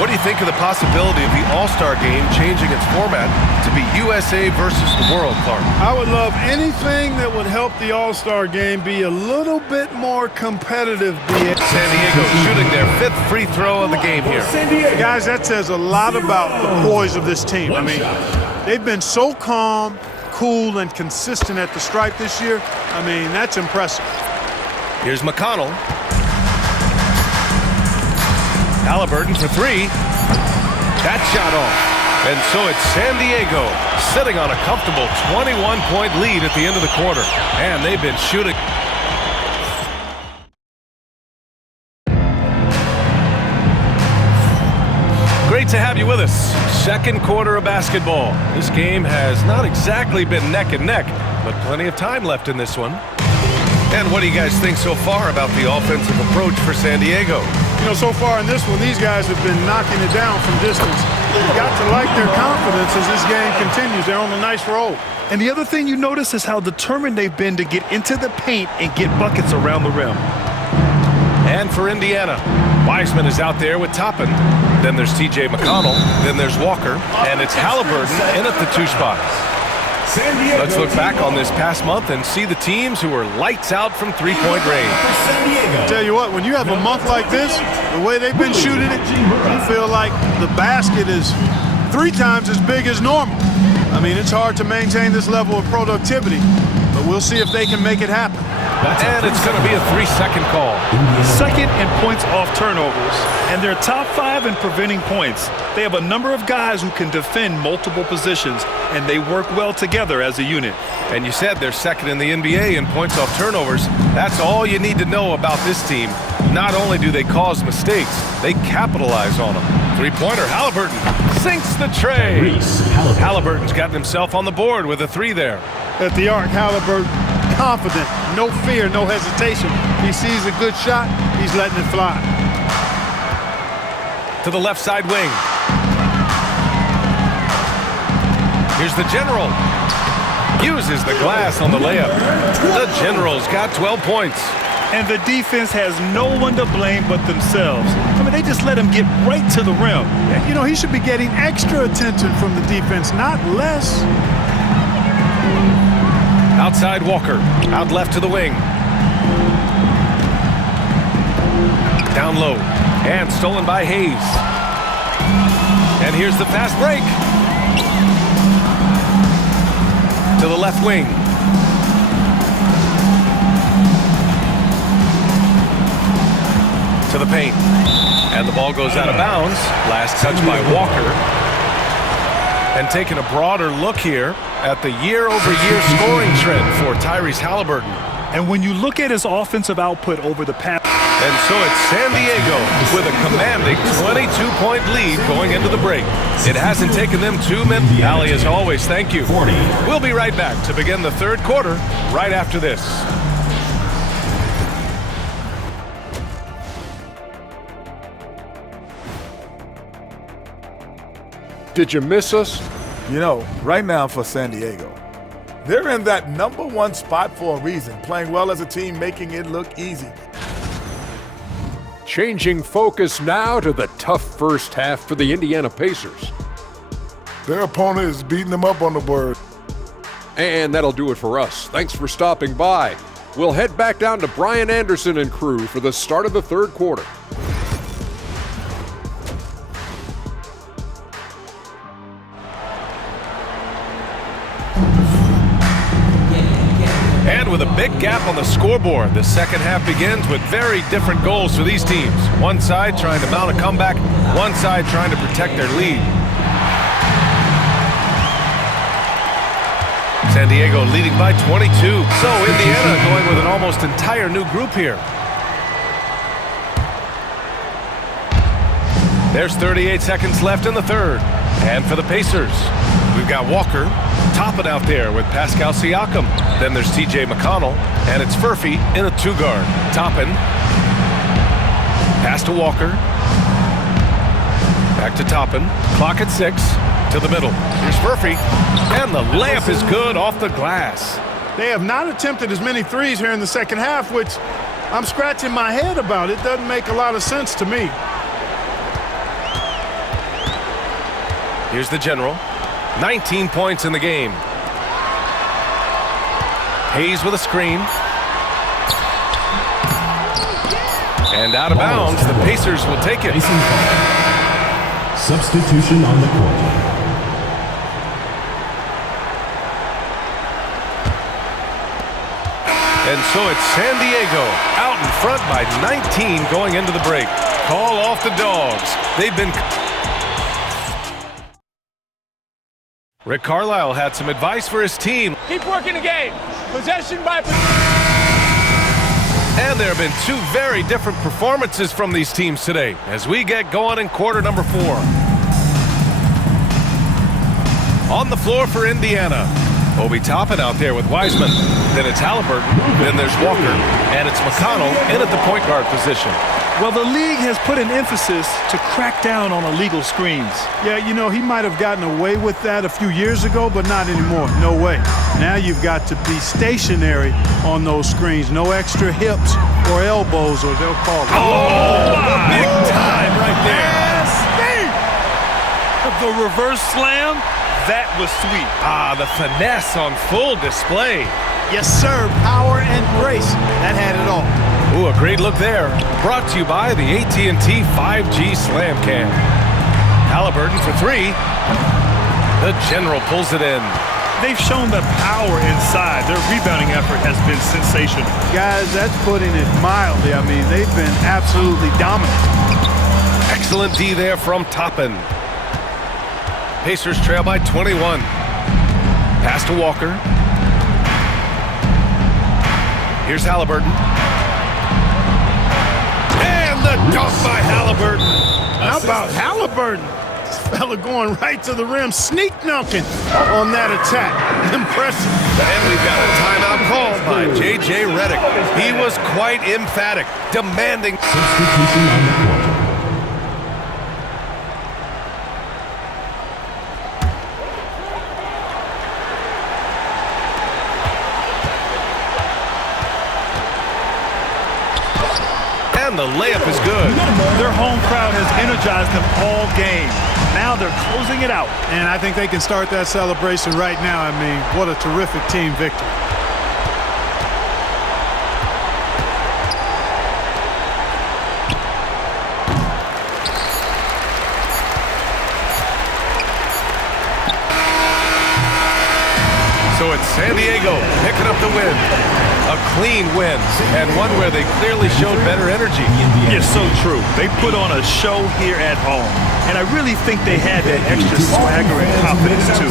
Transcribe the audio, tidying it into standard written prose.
What do you think of the possibility of the All-Star game changing its format to be USA versus the world, Clark? I would love anything that would help the All-Star game be a little bit more competitive. San Diego shooting their 5th free throw of the game here. Guys, that says a lot about the poise of this team. I mean, they've been so calm, cool, and consistent at the stripe this year. I mean, that's impressive. Here's McConnell. Halliburton for 3. That shot off. And so it's San Diego sitting on a comfortable 21-point lead at the end of the quarter. And they've been shooting. Great to have you with us. Second quarter of basketball. This game has not exactly been neck and neck, but plenty of time left in this one. And what do you guys think so far about the offensive approach for San Diego? You know, so far in this one, these guys have been knocking it down from distance. You've got to like their confidence as this game continues. They're on a nice roll. And the other thing you notice is how determined they've been to get into the paint and get buckets around the rim. And for Indiana, Wiseman is out there with Toppin. Then there's T.J. McConnell. Then there's Walker. And it's Halliburton in at the 2 spot. Let's look back on this past month and see the teams who are lights out from three-point range. I tell you what, when you have a month like this, the way they've been shooting it, you feel like the basket is 3 times as big as normal. I mean, it's hard to maintain this level of productivity, but we'll see if they can make it happen. And it's going to be a 3-second call. Second in points off turnovers, and they're top 5 in preventing points. They have a number of guys who can defend multiple positions, and they work well together as a unit. And you said they're second in the NBA in points off turnovers. That's all you need to know about this team. Not only do they cause mistakes, they capitalize on them. 3-pointer, Halliburton sinks the tray. Halliburton's gotten himself on the board with a 3 there. At the arc, Halliburton, confident, no fear, no hesitation. He sees a good shot, he's letting it fly. To the left side wing. Here's the General. Uses the glass on the layup. The General's got 12 points. And the defense has no one to blame but themselves. I mean, they just let him get right to the rim. You know, he should be getting extra attention from the defense, not less. Outside Walker, out left to the wing. Down low, and stolen by Hayes. And here's the fast break. To the left wing. To the paint. And the ball goes out of bounds. Last touch by Walker. And taking a broader look here at the year-over-year scoring trend for Tyrese Halliburton. And when you look at his offensive output over the past... And so it's San Diego with a commanding 22-point lead going into the break. It hasn't taken them 2 minutes. Allie, as always, thank you. We'll be right back to begin the third quarter right after this. Did you miss us? You know, right now for San Diego, they're in that #1 spot for a reason, playing well as a team, making it look easy. Changing focus now to the tough first half for the Indiana Pacers. Their opponent is beating them up on the board. And that'll do it for us. Thanks for stopping by. We'll head back down to Brian Anderson and crew for the start of the third quarter. And with a big gap on the scoreboard, the second half begins with very different goals for these teams. One side trying to mount a comeback, one side trying to protect their lead. San Diego leading by 22. So Indiana going with an almost entire new group here. There's 38 seconds left in the third. And for the Pacers, we've got Walker, Toppin out there with Pascal Siakam. Then there's T.J. McConnell, and it's Furphy in a 2-guard. Toppin, pass to Walker, back to Toppin, clock at 6, to the middle. Here's Furphy, and the layup is good off the glass. They have not attempted as many threes here in the second half, which I'm scratching my head about. It doesn't make a lot of sense to me. Here's the general. 19 points in the game. Hayes with a screen. And out of bounds, the Pacers will take it. Substitution on the court. And so it's San Diego out in front by 19 going into the break. Call off the Dogs. They've been... Rick Carlisle had some advice for his team. Keep working the game. Possession by possession. And there have been two very different performances from these teams today as we get going in quarter number 4. On the floor for Indiana. Obi Toppin out there with Wiseman. Then it's Halliburton. Then there's Walker. And it's McConnell in at the point guard position. Well, the league has put an emphasis to crack down on illegal screens. Yeah, you know, he might have gotten away with that a few years ago, but not anymore. No way. Now you've got to be stationary on those screens. No extra hips or elbows, or they'll call it. Oh, big time right there. Yes, The reverse slam, that was sweet. The finesse on full display. yes, sir. Power and grace. That had it all. Ooh, a great look there. Brought to you by the AT&T 5G Slam Cam. Halliburton for 3. The general pulls it in. They've shown the power inside. Their rebounding effort has been sensational. Guys, that's putting it mildly. I mean, they've been absolutely dominant. Excellent D there from Toppin. Pacers trail by 21. Pass to Walker. Here's Halliburton. And the dunk by Halliburton. How about Halliburton? This fella going right to the rim, sneak dunking on that attack. Impressive. And we've got a timeout called by J.J. Redick. He was quite emphatic, demanding. Substitution on the court. And the layup is good. Their home crowd has energized them all game. Now they're closing it out. And I think they can start that celebration right now. I mean, what a terrific team victory. So it's San Diego picking up the win. A clean win, and one where they clearly showed better energy. It's so true. They put on a show here at home. And I really think they had that extra swagger and confidence, too.